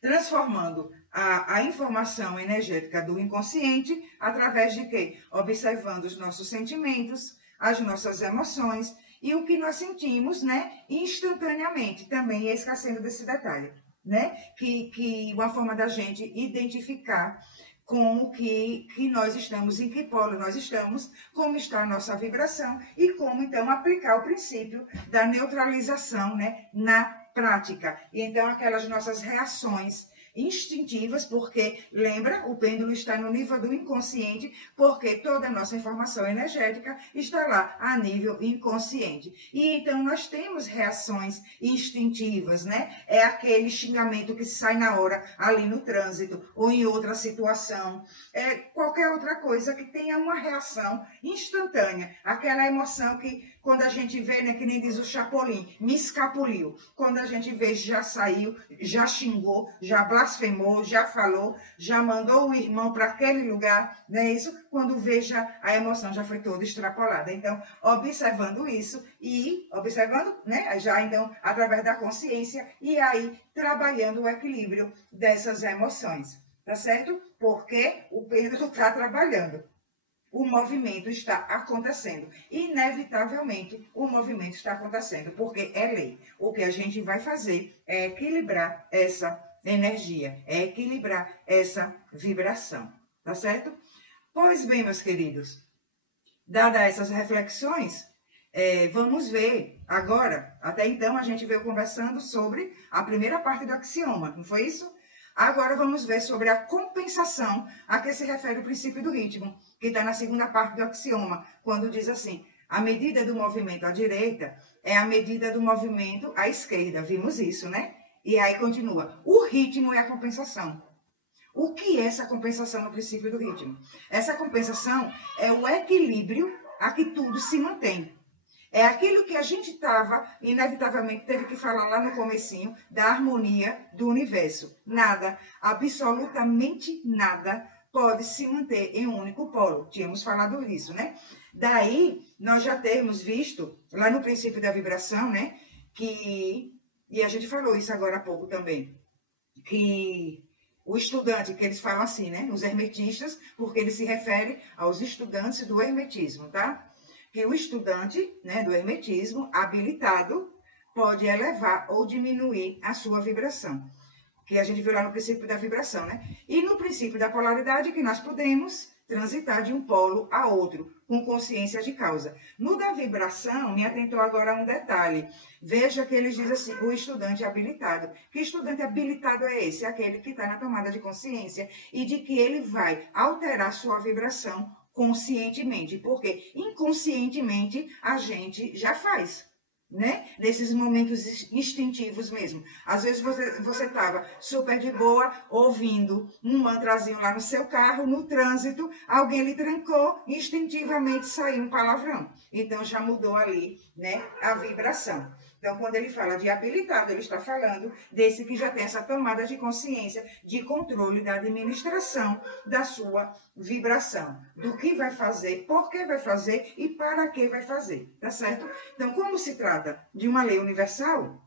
transformando a informação energética do inconsciente através de quê? Observando os nossos sentimentos, as nossas emoções e o que nós sentimos, né, instantaneamente. Também esquecendo desse detalhe, né? Que uma forma da gente identificar como que nós estamos, em que polo nós estamos, como está a nossa vibração e como, então, aplicar o princípio da neutralização, né, na prática. E, então, aquelas nossas reações instintivas, porque, lembra, o pêndulo está no nível do inconsciente, porque toda a nossa informação energética está lá a nível inconsciente. E então nós temos reações instintivas, né? É aquele xingamento que sai na hora ali no trânsito ou em outra situação. É qualquer outra coisa que tenha uma reação instantânea, aquela emoção que quando a gente vê, né, que nem diz o Chapolin, me escapuliu. Quando a gente vê, já saiu, já xingou, já blasfemou, já falou, já mandou o irmão para aquele lugar, não é isso? Quando veja, a emoção já foi toda extrapolada. Então, observando isso e observando, né, já então, através da consciência, e aí trabalhando o equilíbrio dessas emoções, tá certo? Porque o pêndulo está trabalhando. O movimento está acontecendo. Inevitavelmente, o movimento está acontecendo, porque é lei. O que a gente vai fazer é equilibrar essa energia, é equilibrar essa vibração, tá certo? Pois bem, meus queridos, dadas essas reflexões, vamos ver agora, até então a gente veio conversando sobre a primeira parte do axioma, não foi isso? Agora vamos ver sobre a compensação a que se refere o princípio do ritmo, que está na segunda parte do axioma, quando diz assim, a medida do movimento à direita é a medida do movimento à esquerda. Vimos isso, né? E aí continua, o ritmo é a compensação. O que é essa compensação no princípio do ritmo? Essa compensação é o equilíbrio a que tudo se mantém. É aquilo que a gente inevitavelmente teve que falar lá no comecinho, da harmonia do universo. Nada, absolutamente nada, pode se manter em um único polo. Tínhamos falado isso, né? Daí, nós já temos visto, lá no princípio da vibração, né? E a gente falou isso agora há pouco também, que o estudante, que eles falam assim, né? Os hermetistas, porque ele se refere aos estudantes do hermetismo, tá? Que o estudante, né, do hermetismo habilitado pode elevar ou diminuir a sua vibração, que a gente viu lá no princípio da vibração, né? E no princípio da polaridade, que nós podemos transitar de um polo a outro, com consciência de causa. No da vibração, me atentou agora a um detalhe. Veja que eles dizem assim, o estudante habilitado. Que estudante habilitado é esse? É aquele que está na tomada de consciência e de que ele vai alterar sua vibração conscientemente, porque inconscientemente a gente já faz, né? Nesses momentos instintivos mesmo. Às vezes você estava super de boa, ouvindo um mantrazinho lá no seu carro, no trânsito, alguém lhe trancou, instintivamente saiu um palavrão. Então já mudou ali, né, a vibração. Então, quando ele fala de habilitado, ele está falando desse que já tem essa tomada de consciência, de controle da administração da sua vibração, do que vai fazer, por que vai fazer e para que vai fazer, tá certo? Então, como se trata de uma lei universal,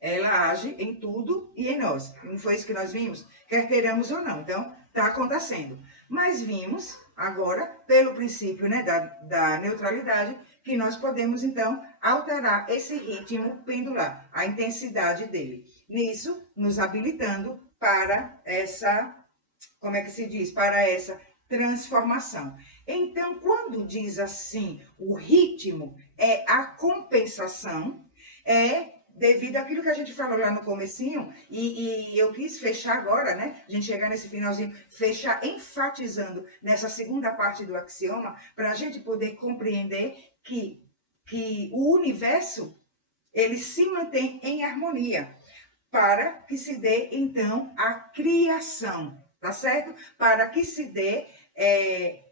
ela age em tudo e em nós. Não foi isso que nós vimos? Quer queiramos ou não. Então, está acontecendo. Mas vimos, agora, pelo princípio, né, da neutralidade, que nós podemos, então, alterar esse ritmo pendular, a intensidade dele. Nisso, nos habilitando para essa, como é que se diz? Para essa transformação. Então, quando diz assim, o ritmo é a compensação, devido àquilo que a gente falou lá no comecinho, e eu quis fechar agora, né? A gente chegar nesse finalzinho, fechar enfatizando nessa segunda parte do axioma, para a gente poder compreender que o universo, ele se mantém em harmonia, para que se dê, então, a criação, tá certo? Para que se dê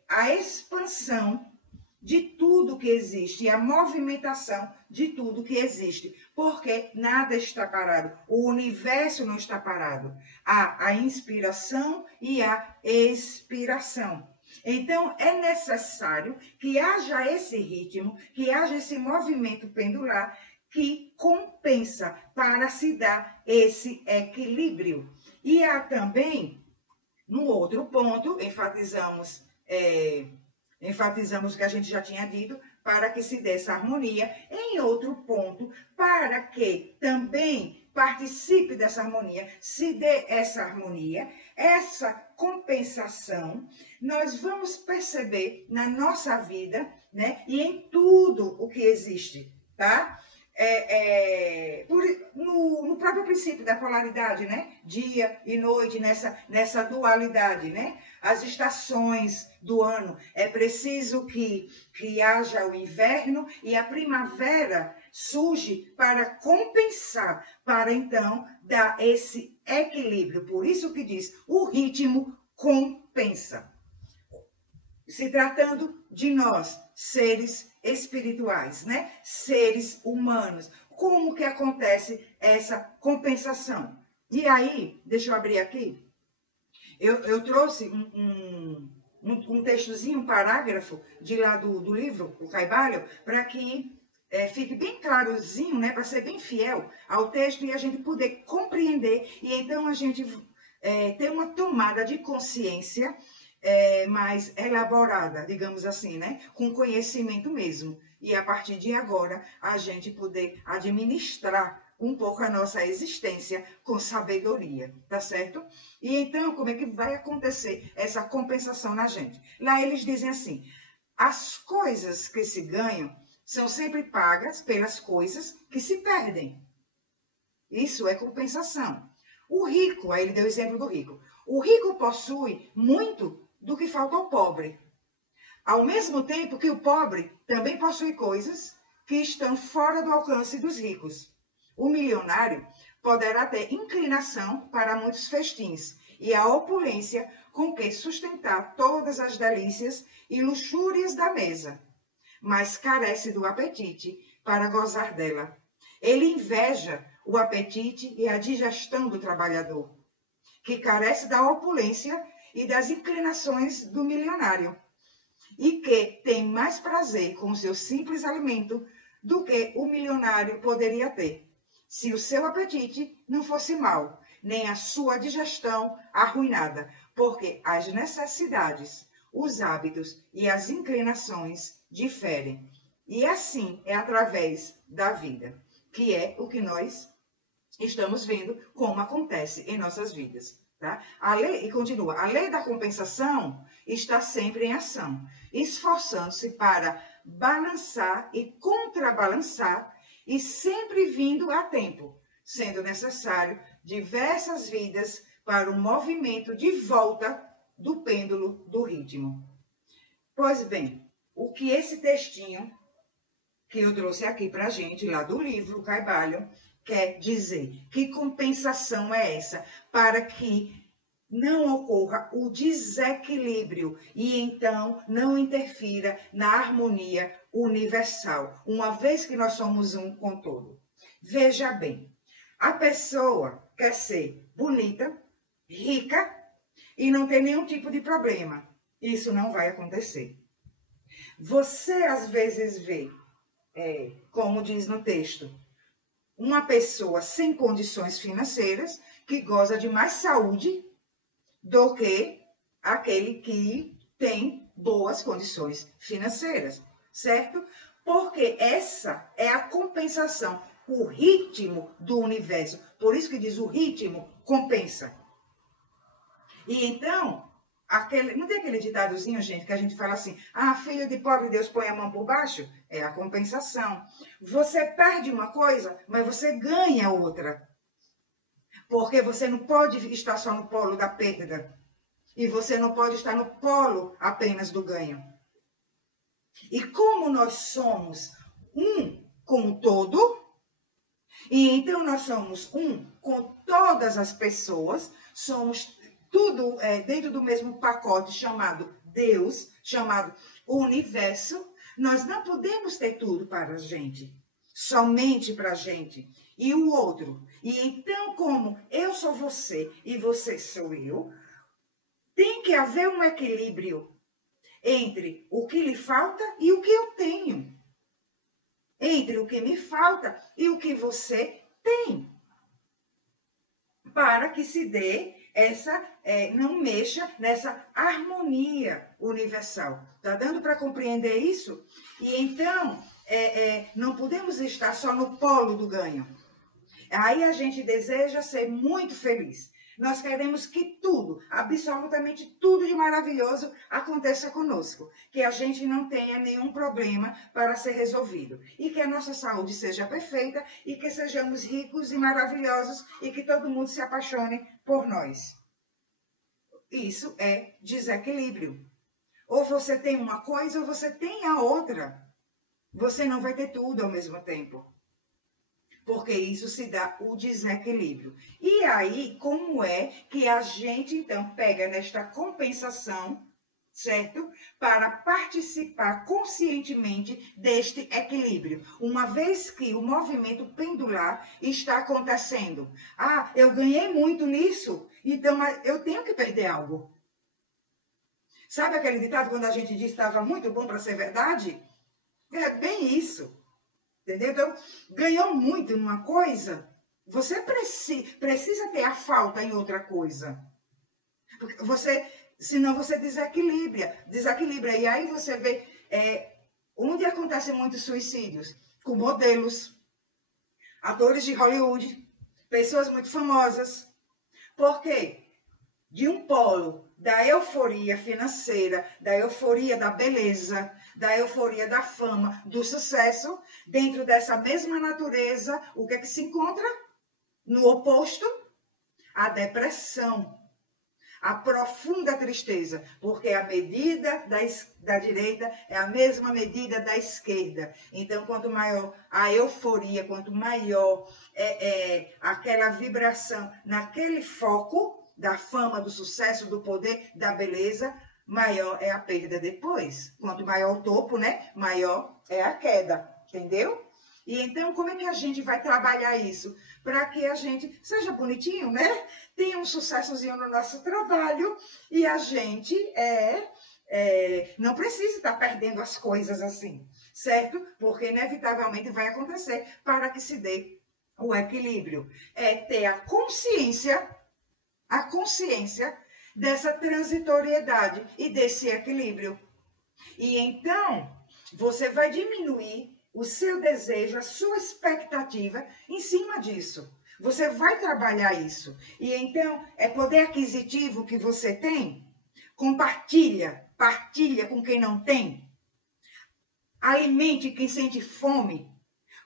a expansão de tudo que existe, e a movimentação de tudo que existe, porque nada está parado, o universo não está parado, há a inspiração e a expiração. Então, é necessário que haja esse ritmo, que haja esse movimento pendular que compensa para se dar esse equilíbrio. E há também, no outro ponto, enfatizamos o que a gente já tinha dito, para que se dê essa harmonia. Em outro ponto, para que também participe dessa harmonia, se dê essa harmonia, essa compensação, nós vamos perceber na nossa vida, né, e em tudo o que existe, tá? No próprio princípio da polaridade, né? Dia e noite, nessa dualidade, né? As estações do ano, é preciso que haja o inverno e a primavera surge para compensar, para então dar esse equilíbrio. Por isso que diz, o ritmo compensa. Se tratando de nós, seres espirituais, né? Seres humanos. Como que acontece essa compensação? E aí, deixa eu abrir aqui. Eu trouxe um textozinho, um parágrafo de lá do livro, o Caibalho, para que fique bem clarozinho, né? Para ser bem fiel ao texto e a gente poder compreender e então a gente ter uma tomada de consciência mais elaborada, digamos assim, né? Com conhecimento mesmo. E a partir de agora, a gente poder administrar um pouco a nossa existência com sabedoria, tá certo? E então, como é que vai acontecer essa compensação na gente? Lá eles dizem assim, as coisas que se ganham são sempre pagas pelas coisas que se perdem. Isso é compensação. O rico, aí ele deu o exemplo do rico. O rico possui muito do que falta ao pobre. Ao mesmo tempo que o pobre também possui coisas que estão fora do alcance dos ricos. O milionário poderá ter inclinação para muitos festins e a opulência com que sustentar todas as delícias e luxúrias da mesa, mas carece do apetite para gozar dela. Ele inveja o apetite e a digestão do trabalhador, que carece da opulência e das inclinações do milionário, e que tem mais prazer com o seu simples alimento do que o milionário poderia ter, se o seu apetite não fosse mau, nem a sua digestão arruinada, porque as necessidades, os hábitos e as inclinações diferem. E assim é através da vida, que é o que nós estamos vendo como acontece em nossas vidas. Tá? A lei, e continua, a lei da compensação está sempre em ação, esforçando-se para balançar e contrabalançar e sempre vindo a tempo, sendo necessário diversas vidas para o movimento de volta do pêndulo do ritmo. Pois bem, o que esse textinho que eu trouxe aqui para a gente, lá do livro Caibalion, quer dizer? Que compensação é essa? Para que não ocorra o desequilíbrio e então não interfira na harmonia universal, uma vez que nós somos um com todo. Veja bem, a pessoa quer ser bonita, rica e não ter nenhum tipo de problema. Isso não vai acontecer. Você às vezes vê, como diz no texto, uma pessoa sem condições financeiras que goza de mais saúde do que aquele que tem boas condições financeiras, certo? Porque essa é a compensação, o ritmo do universo. Por isso que diz o ritmo compensa. E então, não tem aquele ditadozinho, gente, que a gente fala assim, filho de pobre, Deus põe a mão por baixo? É a compensação. Você perde uma coisa, mas você ganha outra. Porque você não pode estar só no polo da perda. E você não pode estar no polo apenas do ganho. E como nós somos um com o todo, e então nós somos um com todas as pessoas, somos tudo dentro do mesmo pacote chamado Deus, chamado universo, nós não podemos ter tudo para a gente, somente para a gente e o outro. E então, como eu sou você e você sou eu, tem que haver um equilíbrio entre o que lhe falta e o que eu tenho. Entre o que me falta e o que você tem. Para que se dê não mexa nessa harmonia universal. Está dando para compreender isso? E então, não podemos estar só no polo do ganho. Aí a gente deseja ser muito feliz. Nós queremos que tudo, absolutamente tudo de maravilhoso aconteça conosco. Que a gente não tenha nenhum problema para ser resolvido. E que a nossa saúde seja perfeita e que sejamos ricos e maravilhosos e que todo mundo se apaixone por nós. Isso é desequilíbrio. Ou você tem uma coisa ou você tem a outra. Você não vai ter tudo ao mesmo tempo. Porque isso se dá o desequilíbrio. E aí, como é que a gente, então, pega nesta compensação, certo? Para participar conscientemente deste equilíbrio. Uma vez que o movimento pendular está acontecendo. Eu ganhei muito nisso, então eu tenho que perder algo. Sabe aquele ditado quando a gente diz que estava muito bom para ser verdade? É bem isso. Entendeu? Então, ganhou muito numa coisa, você precisa ter a falta em outra coisa. Porque senão você desequilibra. E aí você vê onde acontecem muitos suicídios, com modelos, atores de Hollywood, pessoas muito famosas. Por quê? De um polo da euforia financeira, da euforia da beleza, da euforia da fama, do sucesso, dentro dessa mesma natureza, o que é que se encontra? No oposto, a depressão, a profunda tristeza, porque a medida da direita é a mesma medida da esquerda. Então, quanto maior a euforia, quanto maior aquela vibração naquele foco da fama, do sucesso, do poder, da beleza, maior é a perda depois. Quanto maior o topo, né? Maior é a queda, entendeu? E então, como é que a gente vai trabalhar isso? Para que a gente seja bonitinho, né? Tenha um sucessozinho no nosso trabalho e a gente não precisa estar perdendo as coisas assim, certo? Porque inevitavelmente vai acontecer para que se dê o equilíbrio. É ter a consciência dessa transitoriedade e desse equilíbrio. E então, você vai diminuir o seu desejo, a sua expectativa em cima disso. Você vai trabalhar isso. E então, é poder aquisitivo que você tem? Compartilha, partilha com quem não tem. Alimente quem sente fome,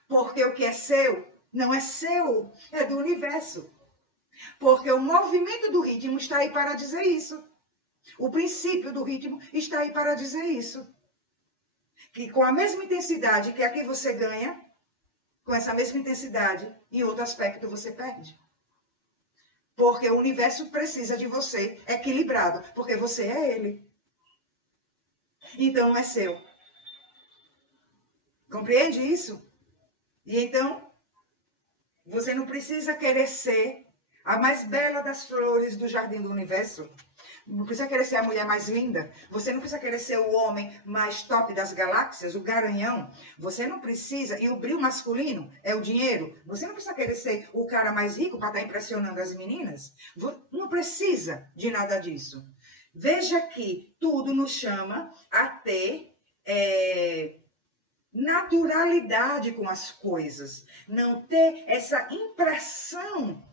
porque o que é seu não é seu, é do universo. Porque o movimento do ritmo está aí para dizer isso. O princípio do ritmo está aí para dizer isso. Que com a mesma intensidade que aqui você ganha, com essa mesma intensidade, em outro aspecto você perde. Porque o universo precisa de você equilibrado, porque você é ele. Então não é seu. Compreende isso? E então, você não precisa querer ser a mais bela das flores do jardim do universo. Não precisa querer ser a mulher mais linda. Você não precisa querer ser o homem mais top das galáxias, o garanhão. Você não precisa. E o brilho masculino é o dinheiro. Você não precisa querer ser o cara mais rico para estar impressionando as meninas. Não precisa de nada disso. Veja que tudo nos chama a ter naturalidade com as coisas. Não ter essa impressão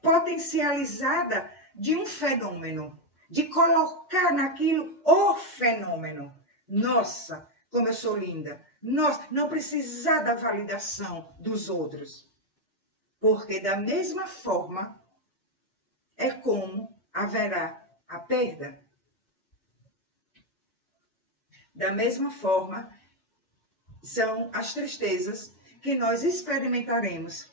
potencializada de um fenômeno, de colocar naquilo o fenômeno. Nossa, como eu sou linda. Nossa, não precisar da validação dos outros. Porque da mesma forma é como haverá a perda. Da mesma forma são as tristezas que nós experimentaremos,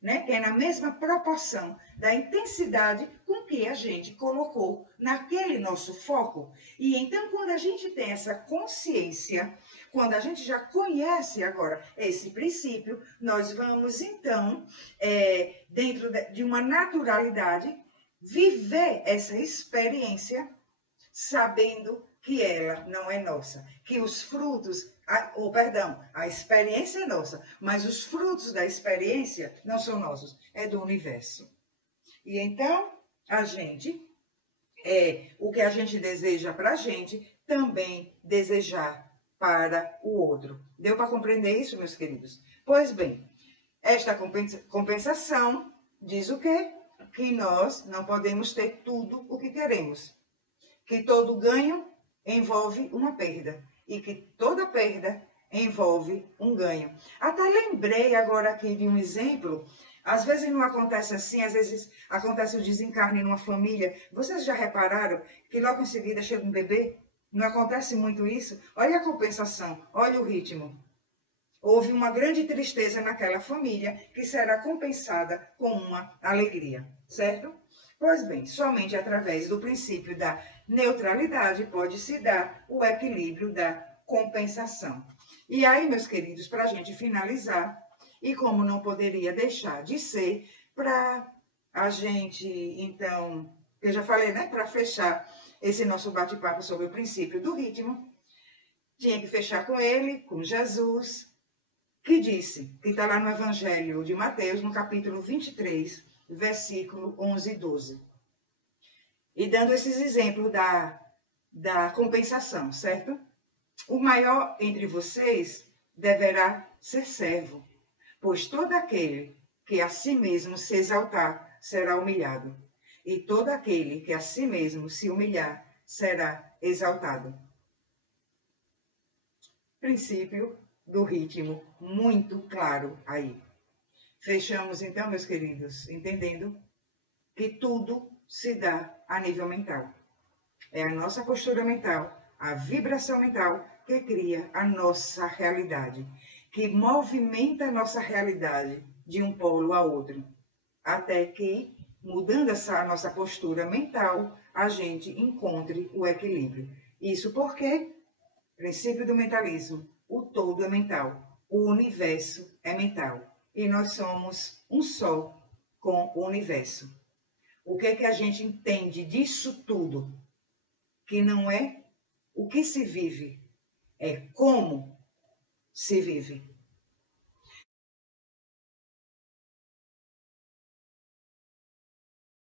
né? Que é na mesma proporção da intensidade com que a gente colocou naquele nosso foco. E então, quando a gente tem essa consciência, quando a gente já conhece agora esse princípio, nós vamos então, dentro de uma naturalidade, viver essa experiência sabendo que ela não é nossa, que os frutos, a experiência é nossa, mas os frutos da experiência não são nossos, é do universo. E então, a gente, o que a gente deseja para a gente, também desejar para o outro. Deu para compreender isso, meus queridos? Pois bem, esta compensação diz o quê? Que nós não podemos ter tudo o que queremos. Que todo ganho envolve uma perda e que toda perda envolve um ganho. Até lembrei agora aqui de um exemplo. Às vezes não acontece assim, às vezes acontece o desencarne numa família. Vocês já repararam que logo em seguida chega um bebê? Não acontece muito isso? Olha a compensação, olha o ritmo. Houve uma grande tristeza naquela família que será compensada com uma alegria, certo? Pois bem, somente através do princípio da neutralidade pode-se dar o equilíbrio da compensação. E aí, meus queridos, para a gente finalizar, e como não poderia deixar de ser, para a gente, então, eu já falei, né, para fechar esse nosso bate-papo sobre o princípio do ritmo, tinha que fechar com ele, com Jesus, que disse, que está lá no Evangelho de Mateus, no capítulo 23, versículo 11 e 12. E dando esses exemplos da compensação, certo? O maior entre vocês deverá ser servo, pois todo aquele que a si mesmo se exaltar será humilhado, e todo aquele que a si mesmo se humilhar será exaltado. Princípio do ritmo muito claro aí. Fechamos então, meus queridos, entendendo que tudo se dá a nível mental. É a nossa postura mental, a vibração mental que cria a nossa realidade, que movimenta a nossa realidade de um polo a outro, até que, mudando essa nossa postura mental, a gente encontre o equilíbrio. Isso porque, princípio do mentalismo, o todo é mental, o universo é mental. E nós somos um só com o universo. O que é que a gente entende disso tudo? Que não é o que se vive, é como se vive.